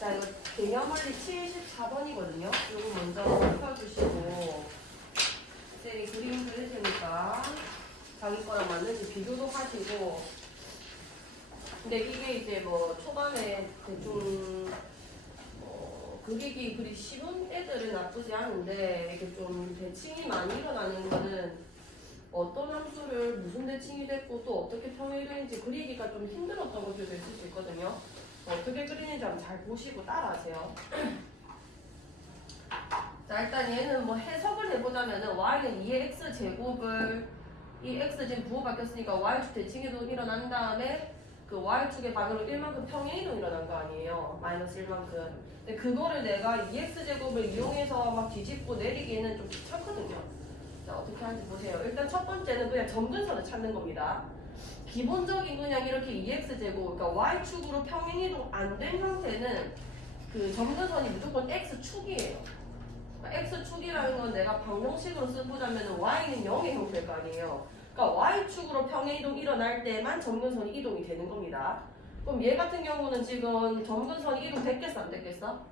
자, 이거 개념원리 74번이거든요. 이거 먼저 펴주시고, 쌤이 그림 그릴 테니까 자기 거랑 맞는지 비교도 하시고. 근데 이게 이제 뭐 초반에 대충 그리기 그리 쉬운 애들은 나쁘지 않은데, 이게 좀 대칭이 많이 일어나는 거는 어떤 함수를 무슨 대칭이 됐고 또 어떻게 평행이되는지 그리기가 좀 힘들었던 것들도 있을 수 있거든요. 어떻게 그리는지 한번 잘 보시고 따라하세요. 자, 일단 얘는 뭐 해석을 해보자면은 y는 2의 x제곱을 이 x지금 부호 바뀌었으니까 y축 대칭이동 일어난 다음에 그 y축의 방향으로 1만큼 평행이동 일어난 거 아니에요. 마이너스 1만큼. 근데 그거를 내가 2x제곱을 이용해서 막 뒤집고 내리기에는 좀 귀찮거든요. 자, 어떻게 하는지 보세요. 일단 첫 번째는 그냥 점근선을 찾는 겁니다. 기본적인 그냥 이렇게 2x제곱, 그러니까 y축으로 평행이동 안 된 상태는 그 점근선이 무조건 x축이에요. 그러니까 x축이라는 건 내가 방정식으로 써보자면 y는 0의 형태일 거 아니에요. 그러니까 y축으로 평행이동 일어날 때만 점근선이 이동이 되는 겁니다. 그럼 얘 같은 경우는 지금 점근선이 이동 됐겠어, 안 됐겠어?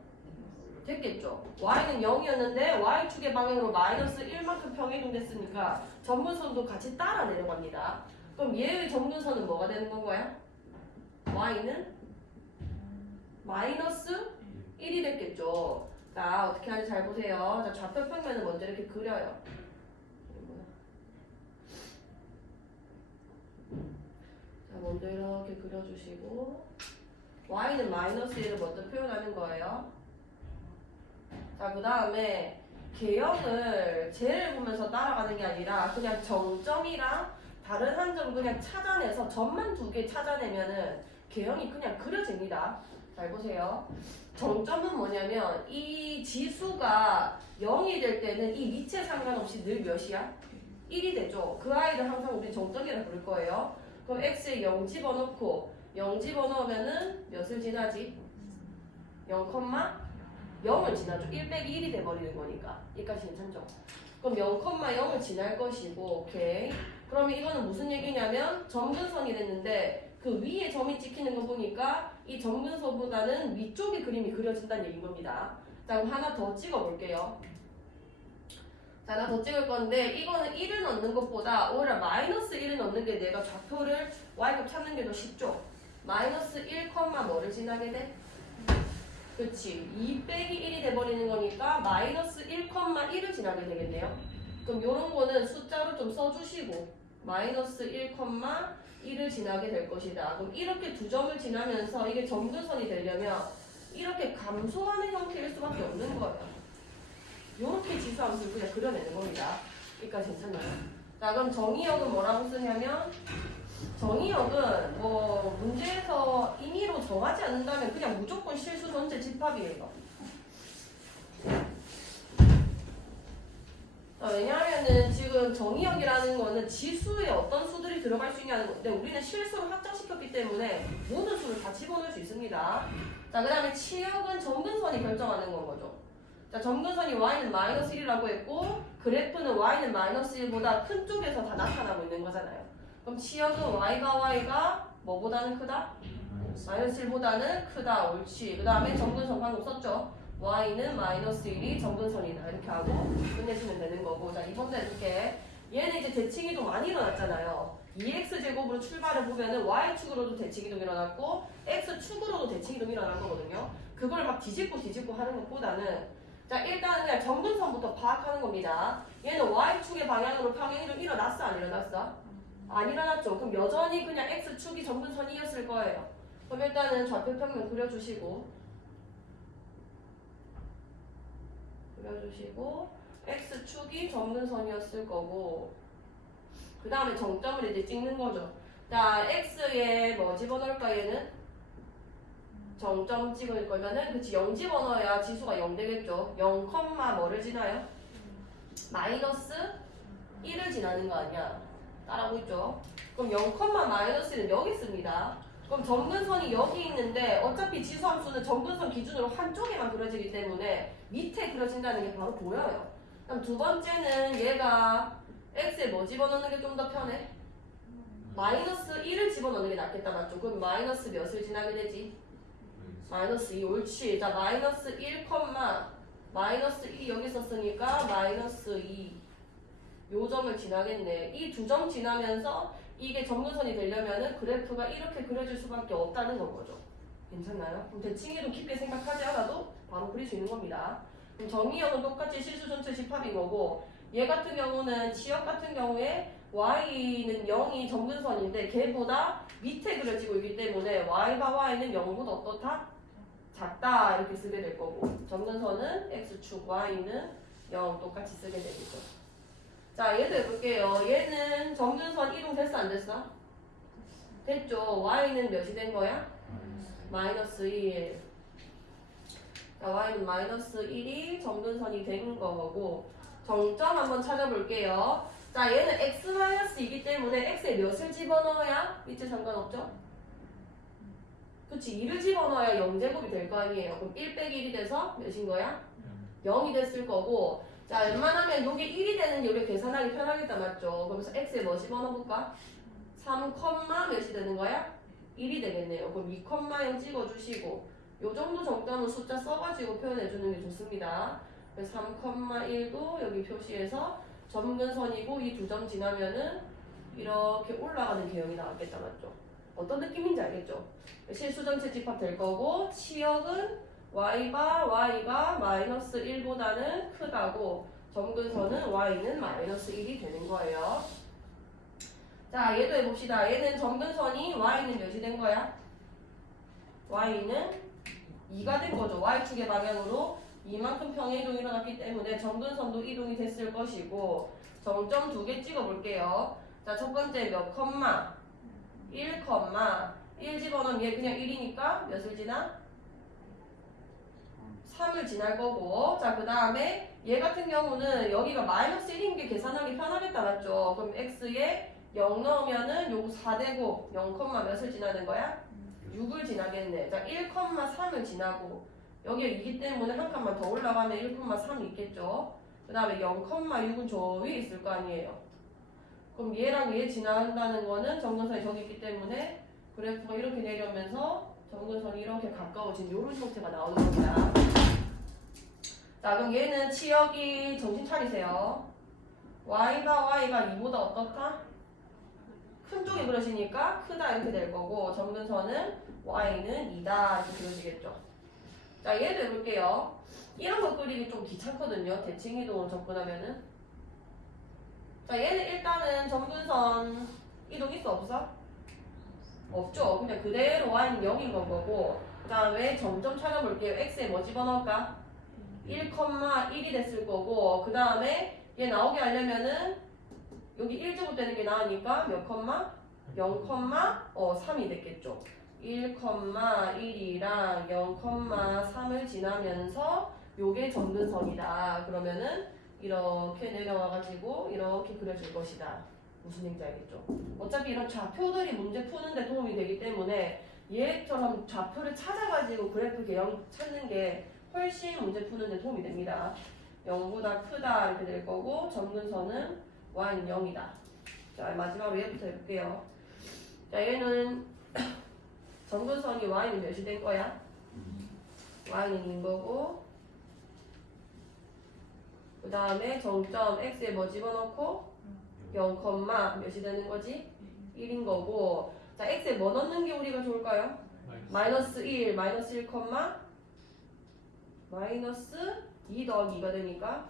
됐겠죠. y는 0이었는데 y축의 방향으로 마이너스 1만큼 평행이동 됐으니까 점근선도 같이 따라 내려갑니다. 그럼 얘의 점근선은 뭐가 되는 건가요? y는 마이너스 1이 됐겠죠. 자, 어떻게 하는지 잘 보세요. 자, 좌표 평면을 먼저 이렇게 그려요. 자, 먼저 이렇게 그려주시고 y는 마이너스 1을 먼저 표현하는 거예요. 자, 그 다음에 개형을 쟤를 보면서 따라가는 게 아니라 그냥 정점이랑 다른 한 점 그냥 찾아내서 점만 2개 찾아내면은 개형이 그냥 그려집니다. 잘 보세요. 정점은 뭐냐면 이 지수가 0이 될 때는 이 위치에 상관없이 늘 몇이야? 1이 되죠. 그 아이를 항상 우리 정점이라 부를 거예요. 그럼 x에 0 집어넣고 0 집어넣으면은 몇을 지나지? 0,0을 지나죠. 1 빼기 1이 돼버리는 거니까. 여기까지 괜찮죠? 그럼 0,0을 지날 것이고, 오케이. 그러면 이거는 무슨 얘기냐면 점근선이 됐는데 그 위에 점이 찍히는 거 보니까 이 점근선보다는 위쪽의 그림이 그려진다는 얘기인 겁니다. 자, 그럼 하나 더 찍어볼게요. 자, 하나 더 찍을 건데 이거는 1을 넣는 것보다 오히려 마이너스 1을 넣는 게 내가 좌표를 y값 찾는 게 더 쉽죠. 마이너스 1, 뭐를 지나게 돼? 그치. 2 빼기 1이 돼버리는 거니까 마이너스 1,1을 지나게 되겠네요. 그럼 요런 거는 숫자로 좀 써주시고 마이너스 1,1을 지나게 될 것이다. 그럼 이렇게 두 점을 지나면서 이게 점근선이 되려면 이렇게 감소하는 형태일 수밖에 없는 거예요. 요렇게 지수함수를 그냥 그려내는 겁니다. 여기까지 괜찮나요? 자, 그럼 정의역은 뭐라고 쓰냐면 정의역은 뭐 문제에서 임의로 정하지 않는다면 그냥 무조건 실수 전체 집합이에요. 왜냐하면은 지금 정의역이라는 거는 지수에 어떤 수들이 들어갈 수 있냐는 건데 우리는 실수를 확정시켰기 때문에 모든 수를 다 집어넣을 수 있습니다. 자, 그 다음에 치역은 점근선이 결정하는 건 거죠. 자, 점근선이 y는 마이너스 1이라고 했고 그래프는 y는 마이너스 1보다 큰 쪽에서 다 나타나고 있는 거잖아요. 그럼 치역은 y가 뭐보다는 크다? 마이너스 1보다는 크다. 옳지. 그 다음에 점근선 방금 썼죠. y는 마이너스 1이 점근선이다. 이렇게 하고 끝내주면 되는 거고. 자, 이번도 이렇게 얘는 이제 대칭이동 많이 일어났잖아요. 2x제곱으로 출발해 보면은 y축으로도 대칭이동 일어났고 x축으로도 대칭이동 일어난 거거든요. 그걸 막 뒤집고 하는 것보다는 자, 일단 그냥 점근선부터 파악하는 겁니다. 얘는 y축의 방향으로 평행이동 일어났어? 안 일어났어? 안 일어났죠. 그럼 여전히 그냥 x축이 점근선이었을 거예요. 그럼 일단은 좌표 평면 그려주시고 x축이 점근선이었을 거고 그 다음에 정점을 이제 찍는 거죠. 자, x에 뭐 집어넣을까 얘는? 정점 찍을 거면은 그치 0 집어넣어야 지수가 0 되겠죠. 0, 뭐를 지나요? 마이너스 1을 지나는 거 아니야. 따라하고 있죠. 그럼 0, 마이너스 1은 여기 있습니다. 그럼 점근선이 여기 있는데 어차피 지수함수는 점근선 기준으로 한쪽에만 그려지기 때문에 밑에 그려진다는 게 바로 보여요. 그럼 두 번째는 얘가 x에 뭐 집어넣는 게 좀 더 편해? 마이너스 1을 집어넣는 게 낫겠다, 맞죠? 그럼 마이너스 몇을 지나게 되지? 마이너스 2 옳지. 자 마이너스 1, 마이너스 1이 여기 있었으니까 마이너스 2 요 점을 지나겠네. 이 두 점 지나면서 이게 점근선이 되려면은 그래프가 이렇게 그려질 수밖에 없다는 건 거죠. 괜찮나요? 그럼 대칭해도 깊게 생각하지 않아도 바로 그릴 수 있는 겁니다. 그럼 정의형은 똑같이 실수 전체 집합인 거고 얘 같은 경우는 치역 같은 경우에 y는 0이 점근선인데 걔보다 밑에 그려지고 있기 때문에 y가 y는 0보다 어떻다? 작다 이렇게 쓰게 될 거고 점근선은 x축 y는 0 똑같이 쓰게 되겠죠. 자 얘도 해볼게요. 얘는 점근선 이동 됐어 안 됐어? 됐죠. y는 몇이 된 거야? 마이너스 1. 자 y는 마이너스 1이 점근선이 된 거고 정점 한번 찾아볼게요. 자 얘는 x-이기 때문에 x에 몇을 집어넣어야 밑에 상관없죠? 그치 2를 집어넣어야 0제곱이 될 거 아니에요. 그럼 1 빼기 1이 돼서 몇인 거야? 0이 됐을 거고 자 웬만하면 요게 1이 되는 게 우리가 계산하기 편하겠다 맞죠? 그러면서 x에 뭐 집어넣어볼까? 3, 몇이 되는 거야? 1이 되겠네요. 그럼 2,0 찍어주시고 요 정도 정도는 숫자 써가지고 표현해주는 게 좋습니다. 3,1도 여기 표시해서 점근선이고 이 두 점 지나면은 이렇게 올라가는 개형이 나왔겠다 맞죠? 어떤 느낌인지 알겠죠? 실수전체 집합 될 거고 치역은 y가 마이너스 1보다는 크다고 점근선은 y는 마이너스 1이 되는 거예요. 자 얘도 해봅시다. 얘는 점근선이 y는 몇이 된 거야? y는 2가 된 거죠. y축의 방향으로 이만큼 평행이동이 일어났기 때문에 점근선도 이동이 됐을 것이고 정점 두 개 찍어볼게요. 자 첫 번째 몇 컴마 1, 1 집어넣으면 얘 그냥 1이니까 몇을 지나? 3을 지날 거고 자 그 다음에 얘 같은 경우는 여기가 마이너스 1인 게 계산하기 편하겠다 맞죠? 그럼 x에 0 넣으면은 요거 4되고 0, 몇을 지나는 거야? 6을 지나겠네. 자 1,3을 지나고 여기가 2기 때문에 한 칸만 더 올라가면 1,3이 있겠죠. 그 다음에 0,6은 저 위에 있을 거 아니에요. 그럼 얘랑 얘 지나간다는 거는 점근선이 저기 있기 때문에 그래프가 이렇게 내려오면서 점근선이 이렇게 가까워진 이런 형태가 나오는 겁니다. 자 그럼 얘는 치역이 정신 차리세요. y가 2보다 어떻다? 큰 쪽이 그려지니까 크다 이렇게 될 거고 점근선은 y는 2다 이렇게 그려지겠죠. 자 얘도 해볼게요. 이런 거 그리기 좀 귀찮거든요. 대칭이동으로 접근하면은 자 얘는 일단은 점근선 이동 있어 없어? 없죠. 그냥 그대로 y는 0인 건 거고 그 다음에 점점 찾아볼게요. x에 뭐 집어넣을까? 1,1이 됐을 거고 그 다음에 얘 나오게 하려면은 여기 1제곱 되는 게 나으니까 몇 컴마? 0,3이 됐겠죠. 1,1이랑 0,3을 지나면서 요게 점근선이다. 그러면은 이렇게 내려와가지고 이렇게 그려질 것이다. 무슨 얘기인지 알겠죠? 어차피 이런 좌표들이 문제 푸는데 도움이 되기 때문에 얘처럼 좌표를 찾아가지고 그래프 개형 찾는 게 훨씬 문제 푸는데 도움이 됩니다. 0보다 크다 이렇게 될 거고 점근선은 y는 0이다. 자 마지막으로 얘부터 해볼게요. 자 얘는 점근선이 y는 몇이 된 거야? y는 2인 거고 그 다음에 정점 x에 뭐 집어넣고 0, 몇이 되는 거지? 1인 거고 자 x에 뭐 넣는 게 우리가 좋을까요? 마이너스 1, 마이너스 1, 마이너스 2 더하기 2가 되니까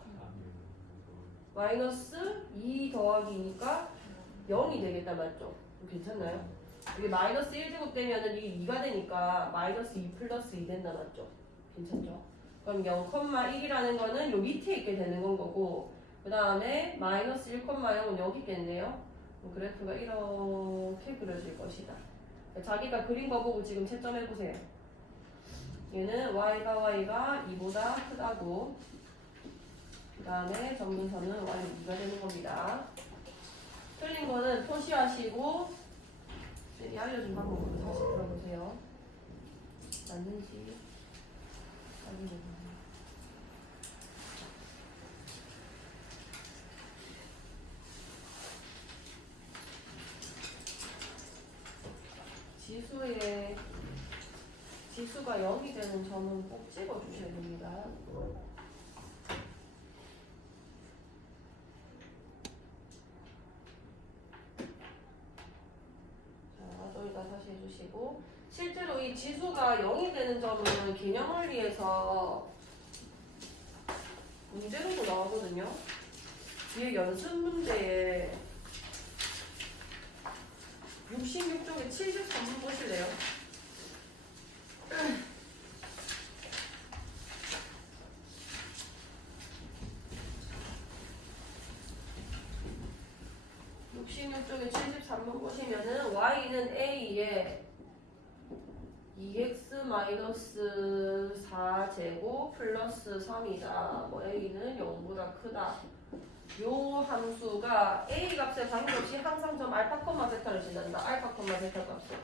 마이너스 2 더하기니까 0이 되겠다 맞죠? 괜찮나요? 이게 마이너스 1제곱 되면은 이게 2가 되니까 마이너스 2 플러스 2 된다 맞죠? 괜찮죠? 그럼 0,1이라는 거는 요 밑에 있게 되는 건 거고 그 다음에 마이너스 1,0은 여기 있겠네요. 그래프가 이렇게 그려질 것이다. 자기가 그린 거 보고 지금 채점해보세요. 얘는 y가 2보다 크다고 그 다음에 점근선은 y는 2가 되는 겁니다. 틀린 거는 표시하시고 쌤이 알려준 방법으로 다시 들어보세요. 맞는지 확인해보세요. 지수가 지수가 0이 되는 점은 꼭 찍어주셔야 됩니다. 자, 저기다 다시 해주시고, 실제로 이 지수가 0이 되는 점은 개념을 위해서 문제로도 나오거든요. 뒤에 연습 문제에 66쪽에 73번 보실래요? 쪽에 73번 보시면은 y는 a에 2x-4제곱 플러스 3이다. 뭐 a는 0보다 크다. 요 함수가 a 값에 관계없이 항상 점 알파, 베타를 지난다. 알파, 베타 값을.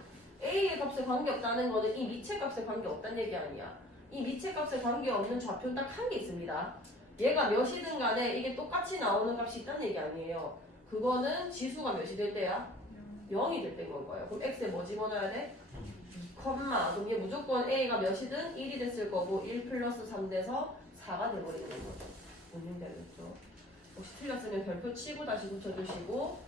a의 값에 관계없다는 거는 이 미체 값에 관계없다는 얘기 아니야. 이 미체 값에 관계없는 좌표는 딱 한 개 있습니다. 얘가 몇이든 간에 이게 똑같이 나오는 값이 있다는 얘기 아니에요. 그거는 지수가 몇이 될 때야? 0이 될 때인 거예요. 그럼 x에 뭐 집어넣어야 돼? 2, 그럼 얘 무조건 a가 몇이든 1이 됐을 거고 1 플러스 3 돼서 4가 돼버리는 거죠. 본인 되겠죠. 혹시 틀렸으면 별표 치고 다시 붙여주시고,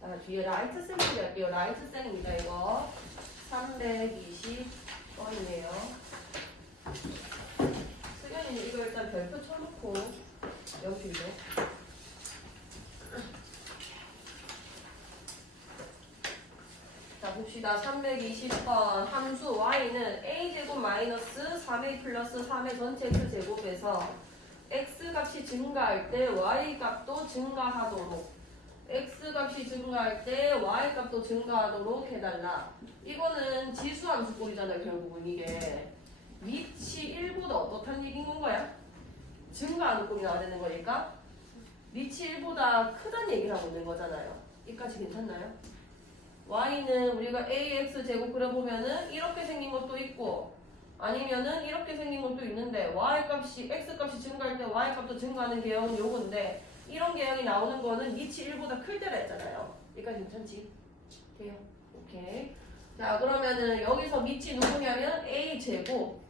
자, 뒤에 라이트 쌤 할게요. 라이트 쌤입니다. 이거 320번이네요. 수련이는 이거 일단 별표 쳐놓고 여기로. 자, 봅시다. 320번 함수 y는 a제곱 마이너스 3a 플러스 3의 전체 x제곱에서 x값이 증가할 때 y값도 증가하도록, x값이 증가할 때 y값도 증가하도록 해달라. 이거는 지수함수꼴이잖아요. 결국은 이게 밑이 1보다 어떻다는 얘기인 건가요? 증가하는 꼴이 나와야 되는 거니까 밑이 1보다 크다는 얘기를 하고 있는 거잖아요. 여기까지 괜찮나요? y는 우리가 ax 제곱 그려보면은 이렇게 생긴 것도 있고 아니면은 이렇게 생긴 것도 있는데 y값이 x값이 증가할 때 y값도 증가하는 개형은 요건데 이런 개형이 나오는 거는 밑이 1보다 클 때라 했잖아요. 여기까지 괜찮지? 돼요? 오케이. 자, 그러면은 여기서 밑이 누구냐면 a 제곱,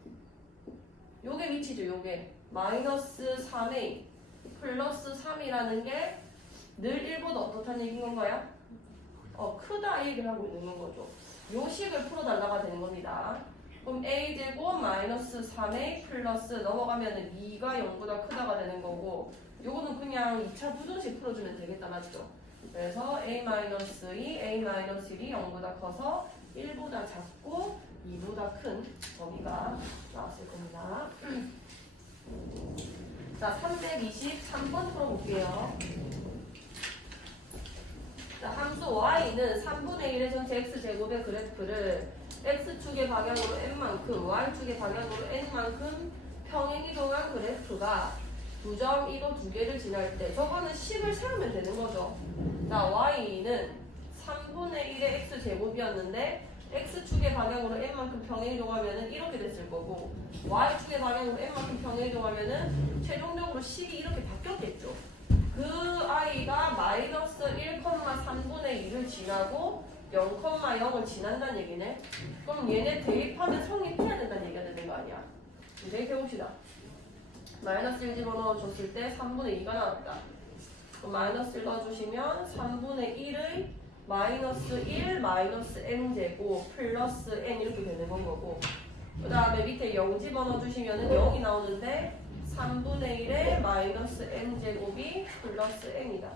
요게 밑이죠. 요게 마이너스 3a 플러스 3이라는 게 늘 1보다 어떻다는 얘기인 건가요? 크다 얘기를 하고 있는 거죠. 요 식을 풀어달라가 되는 겁니다. 그럼 a제곱 마이너스 3a 플러스 넘어가면은 2가 0보다 크다가 되는 거고, 요거는 그냥 2차 부등식 풀어주면 되겠다. 맞죠? 그래서 a-2, a-1이 0보다 커서 1보다 작고 2보다 큰 범위가 나왔을 겁니다. 자, 323번 풀어볼게요. 자, 함수 y는 3분의 1의 전체 x제곱의 그래프를 x축의 방향으로 n만큼, y축의 방향으로 n만큼 평행이동한 그래프가 2점, 1호 2개를 지날 때, 저거는 식을 세우면 되는 거죠. 자, y는 3분의 1의 x제곱이었는데 x축의 방향으로 n만큼 평행이동하면 이렇게 됐을 거고, y축의 방향으로 n만큼 평행이동하면 최종적으로 식이 이렇게 바뀌었겠죠. 그 i가 마이너스 1,3분의 2를 지나고 0,0을 지난다는 얘기네. 그럼 얘네 대입하면 성립해야 된다는 얘기가 되는 거 아니야. 대입해봅시다. 마이너스 1 집어넣어줬을 때 3분의 2가 나왔다. 그럼 마이너스 1 넣어주시면 3분의 1의 마이너스 1 마이너스 n제곱 플러스 n 이렇게 되는 건 거고, 그 다음에 밑에 0 집어넣어주시면 0이 나오는데 3분의 1의 마이너스 n제곱이 플러스 n이다.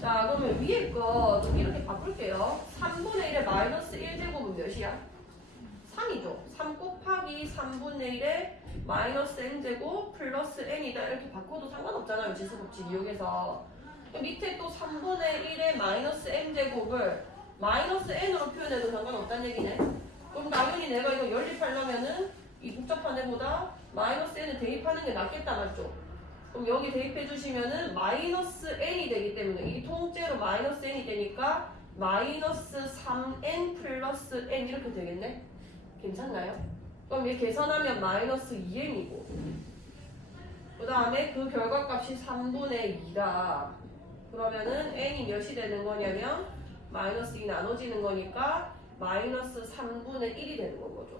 자, 그러면 위에 거 좀 이렇게 바꿀게요. 3분의 1의 마이너스 1제곱은 몇이야? 3이죠. 3 곱하기 3분의 1의 마이너스 n제곱 플러스 n이다. 이렇게 바꿔도 상관없잖아요. 지수법칙 이용해서. 밑에 또 3분의 1의 마이너스 n제곱을 마이너스 n으로 표현해도 상관없다는 얘기네. 그럼 당연히 내가 이거 연립하려면은 이 복잡한 애보다 마이너스 n을 대입하는 게 낫겠다. 맞죠? 그럼 여기 대입해 주시면은 마이너스 n이 되기 때문에 이 통째로 마이너스 n이 되니까 마이너스 3n 플러스 n 이렇게 되겠네? 괜찮나요? 그럼 얘 계산하면 마이너스 2n이고, 그 다음에 그 결과값이 3분의 2다. 그러면은 n이 몇이 되는 거냐면 마이너스 2 나눠지는 거니까 마이너스 3분의 1이 되는 건 거죠.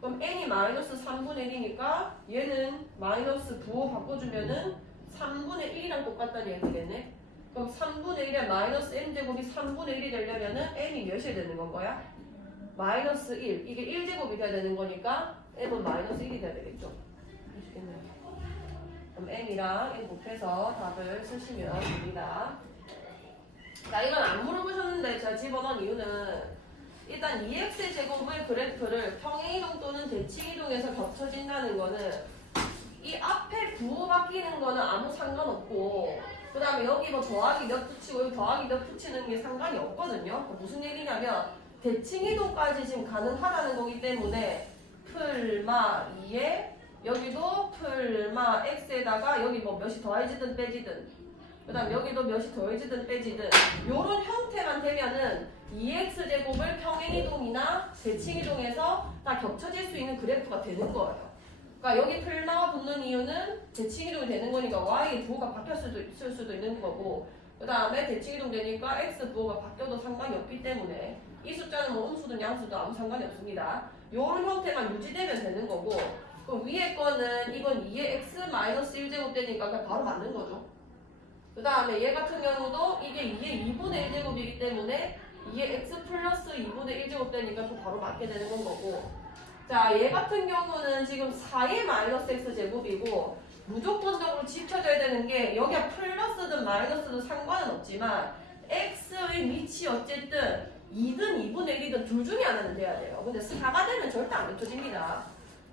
그럼 n이 마이너스 3분의 1이니까 얘는 마이너스 부호 바꿔주면은 3분의 1이랑 똑같다는 얘기 되겠네. 그럼 3분의 1에 마이너스 n제곱이 3분의 1이 되려면은 n이 몇이 되는 건 거야? 마이너스 1. 이게 1제곱이 돼야 되는 거니까 n은 마이너스 1이 돼야 되겠죠. 아시겠나요? 그럼 n이랑 n 곱해서 답을 쓰시면 됩니다. 자, 이건 안 물어보셨는데 제가 집어넣은 이유는 일단 2x의 제곱의 그래프를 평행이동 또는 대칭이동에서 겹쳐진다는 거는 이 앞에 부호 바뀌는 거는 아무 상관없고 그 다음에 여기 뭐 더하기 몇 붙이고 여기 더하기 몇 붙이는 게 상관이 없거든요. 무슨 얘기냐면 대칭이동까지 지금 가능하다는 거기 때문에 풀마 2에 여기도 풀마 x에다가 여기 뭐 몇이 더해지든 빼지든 그 다음 여기도 몇이 더해지든 빼지든 요런 형태만 되면은 2x제곱을 평행이동이나 대칭이동에서 다 겹쳐질 수 있는 그래프가 되는 거예요. 그러니까 여기 풀마가 붙는 이유는 대칭이동이 되는 거니까 y의 부호가 바뀌었을 수도 있는 거고 그 다음에 대칭이동 되니까 x 부호가 바뀌어도 상관이 없기 때문에 이 숫자는 뭐 음수든 양수든 아무 상관이 없습니다. 요런 형태만 유지되면 되는 거고 그럼 위에 거는 이건 2의 x-1제곱 되니까 그냥 바로 맞는 거죠. 그 다음에 얘 같은 경우도 이게 2의 2분의 1제곱이기 때문에 2의 x 플러스 2분의 1제곱 되니까 또 바로 맞게 되는 건 거고 자, 얘 같은 경우는 지금 4의 마이너스 x 제곱이고 무조건적으로 지켜져야 되는 게 여기가 플러스든 마이너스든 상관은 없지만 x의 밑이 어쨌든 2든 2분의 1이든 둘 중에 하나는 돼야 돼요. 근데 4가 되면 절대 안 겹쳐집니다.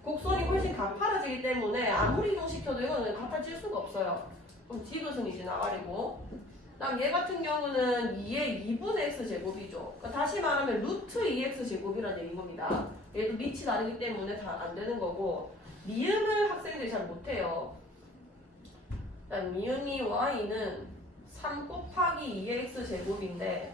곡선이 훨씬 가파라지기 때문에 아무리 이동시켜도 이거는 가파질 수가 없어요. 그럼 디귿은 이제 나가리고 그다음 얘 같은 경우는 2의 2분의 x 제곱이죠. 그러니까 다시 말하면 루트 2x 제곱이라는 얘기인 겁니다. 얘도 밑이 다르기 때문에 다 안 되는 거고 미음을 학생들이 잘 못해요. 일단 미음이 y는 3 곱하기 2의 x 제곱인데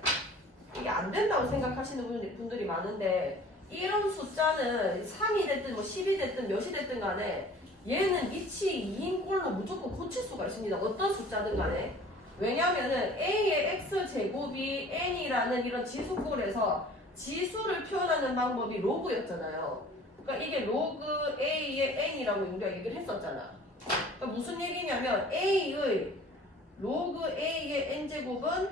이게 안 된다고 생각하시는 분들이 많은데 이런 숫자는 3이 됐든 뭐 10이 됐든 몇이 됐든 간에 얘는 밑이 2인 꼴로 무조건 고칠 수가 있습니다. 어떤 숫자든 간에. 왜냐면은 a의 x제곱이 n이라는 이런 지수꼴에서 지수를 표현하는 방법이 로그였잖아요. 그러니까 이게 로그 a의 n이라고 우리가 얘기를 했었잖아. 그러니까 무슨 얘기냐면 a의 로그 a의 n제곱은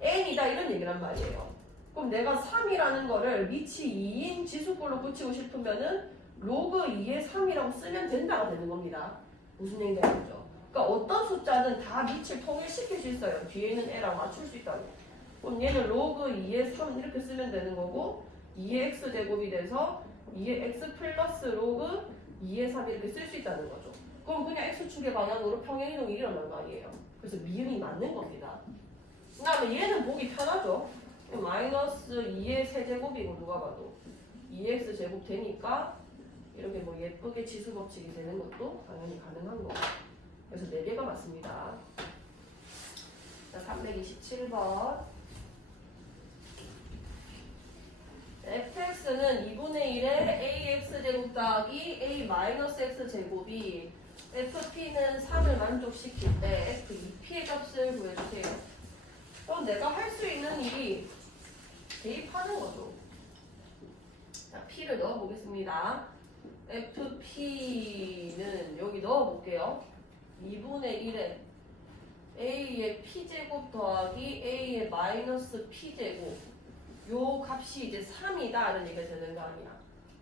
n이다 이런 얘기란 말이에요. 그럼 내가 3이라는 거를 밑이 2인 지수꼴로 고치고 싶으면은 로그 2의 3이라고 쓰면 된다가 되는 겁니다. 무슨 얘기인지 알겠죠? 그러니까 어떤 숫자는 다 밑을 통일시킬 수 있어요. 뒤에 있는 애랑 맞출 수 있다고. 그럼 얘는 로그 2의 3 이렇게 쓰면 되는 거고 2의 x제곱이 돼서 2의 x 플러스 로그 2의 3 이렇게 쓸 수 있다는 거죠. 그럼 그냥 x축의 방향으로 평행이동이 일어날 거 아니에요. 그래서 미음이 맞는 겁니다. 그 다음에 얘는 보기 편하죠. 마이너스 2의 세제곱이고 누가 봐도 2x 제곱 되니까 이렇게 뭐 예쁘게 지수 법칙이 되는 것도 당연히 가능한 거고 그래서 4개가 맞습니다. 자, 327번 fx는 2분의 1의 ax제곱 더하기 a-x제곱이 fp는 3을 만족시킬 때 f2p의 값을 구해주세요. 그럼 내가 할 수 있는 일이 대입하는 거죠. 자, p를 넣어보겠습니다. fp는 여기 넣어볼게요. 2분의 1에 a의 p제곱 더하기 a의 마이너스 p제곱 요 값이 이제 3이다 라는 얘기가 되는 거 아니야.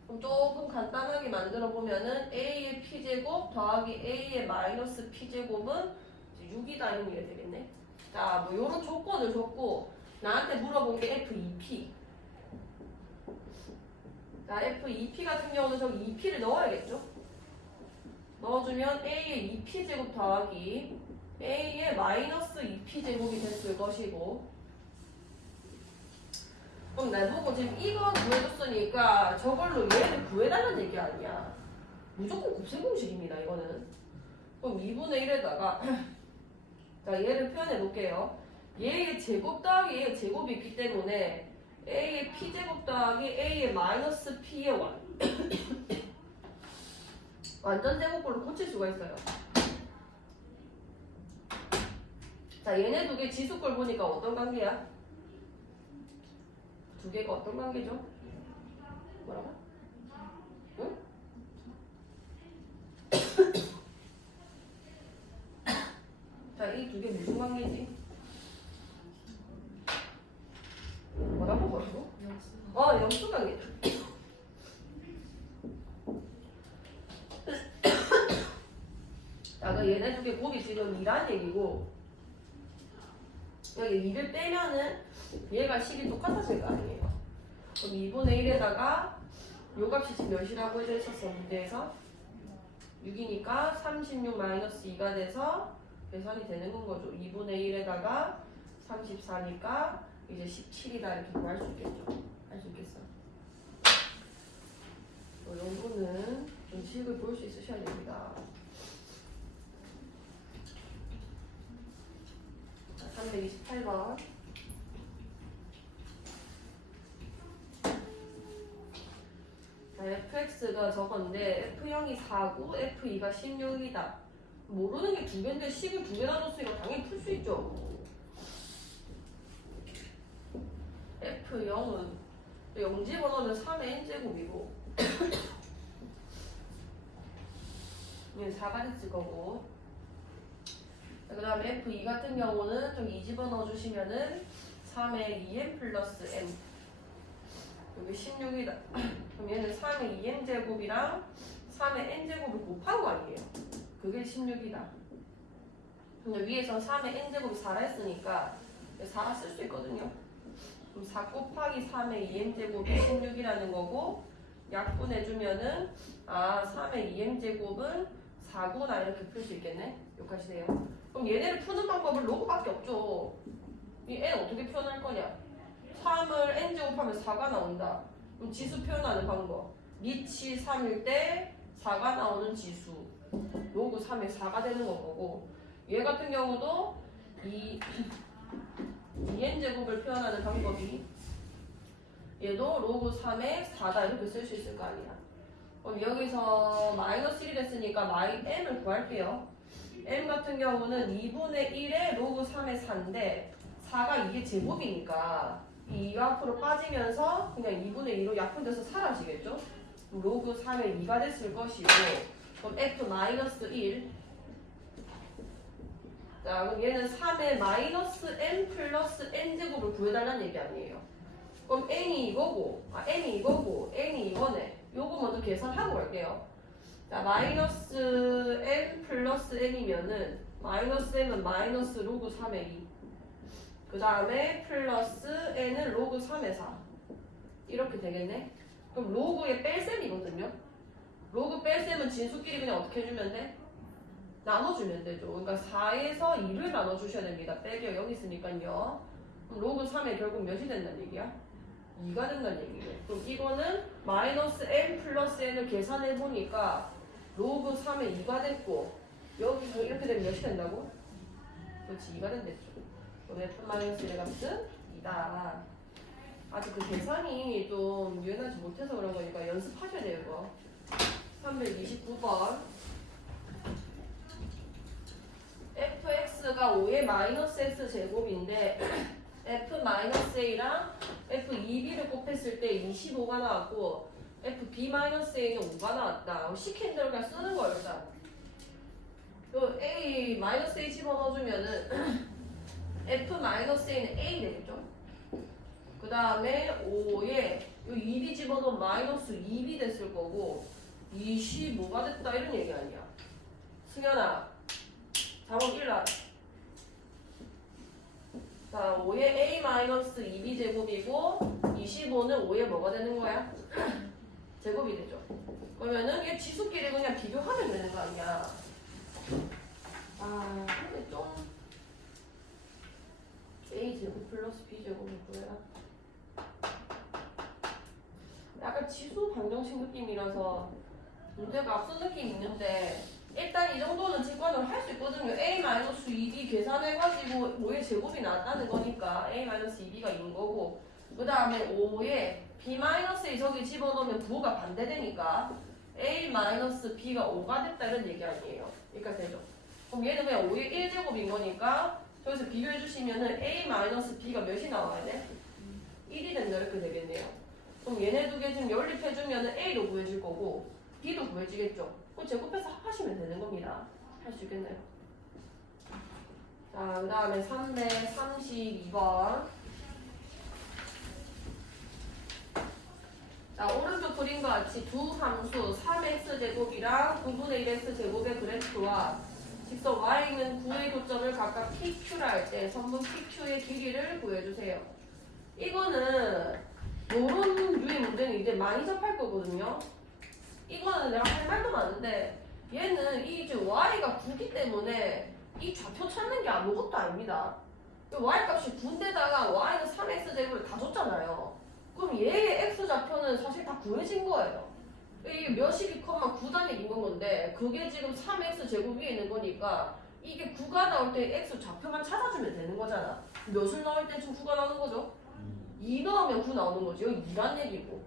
그럼 조금 간단하게 만들어 보면은 a의 p제곱 더하기 a의 마이너스 p제곱은 6이다 이런 얘기가 되겠네. 자, 뭐 요런 조건을 줬고 나한테 물어본 게 f2p. 자, f2p 같은 경우는 저기 2p를 넣어야겠죠? 넣어주면 a의 2p제곱 더하기 a의 마이너스 2p제곱이 됐을 것이고 그럼 내보고 지금 이거 구해줬으니까 저걸로 얘를 구해달라는 얘기 아니야. 무조건 곱셈 공식입니다, 이거는. 그럼 2분의 1에다가 자, 얘를 표현해 볼게요. 얘의 제곱 더하기 얘의 제곱이 있기 때문에 a의 p제곱 더하기 a의 마이너스 p의 완전 제곱꼴로 고칠 수가 있어요. 자, 얘네 두 개 지수꼴 보니까 어떤 관계야? 두 개가 어떤 관계죠? 이 두 개 무슨 관계지? 뭐라고? 역수 관계죠. 자, 그 얘네 두 개 곱이 지금 2란 얘기고 여기 2를 빼면은 얘가 식이 똑같아질 거 아니에요. 그럼 2분의 1에다가 요 값이 지금 몇이라고 해져 있었어 문제에서 6이니까 36 마이너스 2가 돼서 계산이 되는 건 거죠. 2분의 1에다가 34니까 이제 17이다 이렇게 구할 수 있겠죠. 할 수 있겠어. 이 정도는 좀 식을 볼 수 있으셔야 됩니다. 328번. 자, fx가 저건데 f0이 4고 f2가 16이다. 모르는 게 두 개인데 식을 두 개 나눴으니까 당연히 풀 수 있죠. f0은 0 집어넣으면 3의 n제곱이고 얘는 4가 됐을 거고 그 다음에 f2 같은 경우는 좀 2 집어넣어 주시면은 3의 2m 플러스 m 여기 16이다. 그럼 얘는 3의 2m 제곱이랑 3의 n 제곱을 곱한 거 아니에요. 그게 16이다. 근데 위에서 3의 n 제곱이 4라 했으니까 4가 쓸 수 있거든요. 그럼 4 곱하기 3의 2m 제곱이 16이라는 거고 약분해주면은 3의 2m 제곱은 4구나 이렇게 풀 수 있겠네. 욕하시네요. 그럼 얘네를 푸는 방법은 로그밖에 없죠. 이 n 어떻게 표현할 거냐? 3을 n 제곱하면 4가 나온다. 그럼 지수 표현하는 방법. 니치 3일 때 4가 나오는 지수. 로그 3에 4가 되는 거고 얘 같은 경우도 이 2n 제곱을 표현하는 방법이 얘도 로그 3에 4다 이렇게 쓸 수 있을 거 아니야. 그럼 여기서 마이너스 1이 됐으니까 m을 구할게요. m 같은 경우는 2분의 1에 로그 3의 4인데 4가 이게 제곱이니까 이 2가 앞으로 빠지면서 그냥 2분의 2로 약분돼서 사라지겠죠? 로그 3의 2가 됐을 것이고 그럼 f-1 자 그럼 얘는 3의 마이너스 n 플러스 n제곱을 구해달라는 얘기 아니에요. 그럼 n이 이거고 n이 이거고 n이 이거네. 요거 먼저 계산하고 갈게요. 자 마이너스 n 플러스 n이면은 마이너스 n은 마이너스 로그 3의 2 그 다음에 플러스 n은 로그 3의 4 이렇게 되겠네. 그럼 로그의 뺄셈이거든요. 로그 뺄셈은 진수끼리 그냥 어떻게 해주면 돼? 나눠주면 되죠. 그러니까 4에서 2를 나눠주셔야 됩니다. 빼기가 여기 있으니까요. 그럼 로그 3에 결국 몇이 된다는 얘기야? 2가 된다는 얘기예요. 그럼 이거는 마이너스 n 플러스 n을 계산해보니까 로그 3에 2가 됐고 여기서 이렇게 되면 몇이 된다고? 그렇지 2가 된댔죠. 그럼 f-1의 값은 2다. 아직 그 계산이 좀 유연하지 못해서 그런 거니까 연습하셔야 돼요 이거. 329번 fx가 5의 마이너스 x 제곱인데 f-a랑 f2b를 곱했을 때 25가 나왔고 fb-a는 5가 나왔다. 식힌 대로 그냥 쓰는 거예요 일단. 또 a-a 집어넣어주면은 f-a는 a 되겠죠. 그 다음에 5에 요 2b 집어넣으면 마이너스 2b 됐을 거고 25가 됐다 이런 얘기 아니야. 승현아 작업 1라 자 5에 a-2b 제곱이고 25는 5에 뭐가 되는 거야? 제곱이 되죠. 그러면은 얘 지수끼리 그냥 비교하면 되는 거 아니야. 근데 좀 a 제곱 플러스 b 제곱이 뭐야? 약간 지수 방정식 느낌이라서 문제가 앞선 느낌이 있는데 일단 이 정도는 직관으로 할 수 있거든요. a-2b 계산해가지고 5의 제곱이 나왔다는 거니까 a-2b가 2인 거고 그 다음에 5에 b-a 저기 집어넣으면 부호가 반대되니까 a-b가 5가 됐다 이런 얘기 아니에요. 여기까지 되죠. 그럼 얘는 그냥 5의 1제곱인 거니까 저기서 비교해 주시면은 a-b가 몇이 나와야 돼? 1이 된다 이렇게 되겠네요. 그럼 얘네 두 개 지금 연립해주면은 a도 구해질 거고 b도 구해지겠죠. 그럼 제곱해서 합하시면 되는 겁니다. 할 수 있겠나요? 자, 그 다음에 332번. 자, 오른쪽 그림과 같이 두 함수 3x제곱이랑 9분의 1x 제곱의 그래프와 직선 y는 9의 교점을 각각 pq라 할 때 선분 pq의 길이를 구해주세요. 이거는 요런 류의 문제는 이제 많이 접할 거거든요. 이거는 내가 할 말도 많은데 얘는 이 이제 y가 9기 때문에 이 좌표 찾는 게 아무것도 아닙니다. y 값이 9인데다가 y는 3x제곱을 다 줬잖아요. 그럼 얘의 x좌표는 사실 다 구해진 거예요. 이게 몇이기 컴마 9단위 있는 건데 그게 지금 3x제곱 위에 있는 거니까 이게 9가 나올 때 x좌표만 찾아주면 되는 거잖아. 몇을 넣을 때 지금 9가 나오는 거죠? 2 넣으면 9 나오는 거지. 여기 2란 얘기고.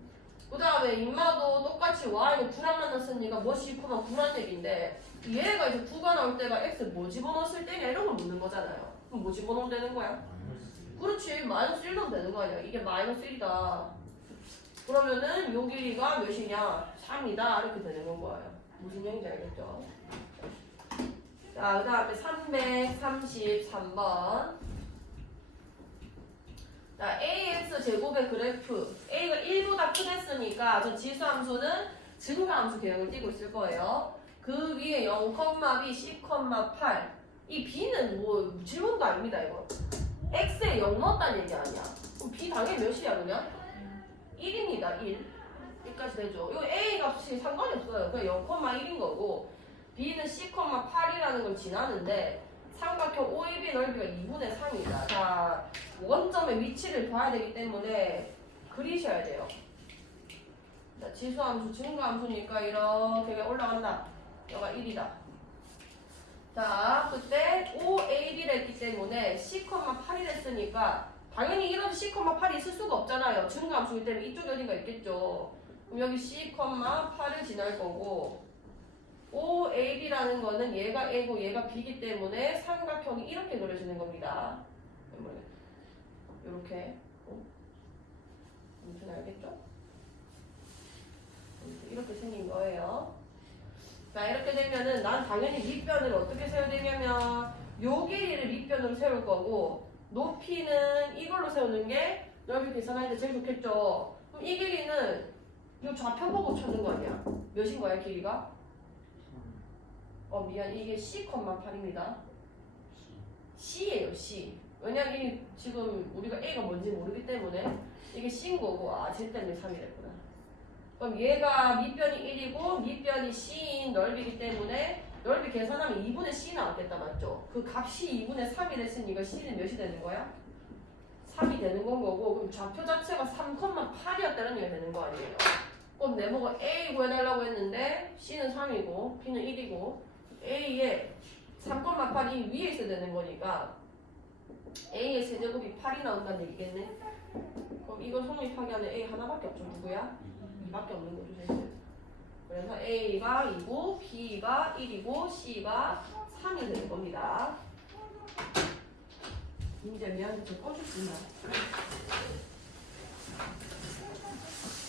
그 다음에 인마도 똑같이 y는 9랑 만났으니까 몇이 컴마 9란 얘기인데 얘가 이제 9가 나올 때가 x 뭐 집어넣었을 때냐 이런 걸 묻는 거잖아요. 그럼 뭐 집어넣으면 되는 거야? 그렇지. 마이너스 1 넣으면 되는 거 아니야. 이게 마이너스 1이다. 그러면은 요 길이가 몇이냐? 3이다. 이렇게 되는 건 거예요. 무슨 얘기인지 알겠죠? 자, 그 다음에 333번. 자, ax 제곱의 그래프. a가 1보다 크댔으니까 저 지수함수는 증가함수 개형을 띄고 있을 거예요. 그 위에 0,b, c,8. 이 b는 뭐 질문도 아닙니다, 이거. x에 0 넣었다는 얘기 아니야. 그럼 b 당연히 몇이야, 그냥? 1입니다, 1. 여기까지 되죠. 이거 a 값이 상관이 없어요. 그냥 0,1인 거고, b는 c,8이라는 걸 지나는데, 삼각형 OAB 넓이가 2분의 3이다. 자, 원점의 위치를 봐야 되기 때문에 그리셔야 돼요. 자, 지수함수, 증가함수니까 이렇게 올라간다. 여기가 1이다. 자, 그때 OAB를 했기 때문에 C,8이 됐으니까 당연히 이런 C,8이 있을 수가 없잖아요. 증가함수이기 때문에 이쪽에 어딘가 있겠죠. 그럼 여기 C,8을 지날 거고 OAB라는 거는 얘가 A고 얘가 B이기 때문에 삼각형이 이렇게 그려지는 겁니다. 이렇게. 아무튼 알겠죠? 이렇게 생긴 거예요. 자, 이렇게 되면은 난 당연히 밑변을 어떻게 세워야 되냐면 요 길이를 밑변으로 세울 거고 높이는 이걸로 세우는 게 넓이 계산할 때 제일 좋겠죠. 그럼 이 길이는 요 좌표 보고 찾는 거 아니야? 몇인 거야, 길이가? 미안. 이게 C,8입니다. C예요, C. 왜냐면 이 지금 우리가 A가 뭔지 모르기 때문에 이게 C인 거고, 쟤 때문에 3이 됐구나. 그럼 얘가 밑변이 1이고 밑변이 C인 넓이기 때문에 넓이 계산하면 2분의 C 나왔겠다, 맞죠? 그 값이 2분의 3이 됐으니까 C는 몇이 되는 거야? 3이 되는 건 거고, 그럼 좌표 자체가 3,8이었다는 얘기가 되는 거 아니에요? 그럼 네모가 A 구해달라고 했는데 C는 3이고 B는 1이고 A에 3,8이 위에 있어야 되는 거니까 A의 세제곱이 8이 나온다는 얘기겠네? 그럼 이걸 성립하게 하면 A 하나밖에 없죠. 누구야? 2밖에 없는 거죠. 셋은. 그래서 A가 2고 B가 1이고 C가 3이 되는 겁니다. 이제 미안해. 저 꺼줄 수 있나?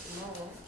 고마워.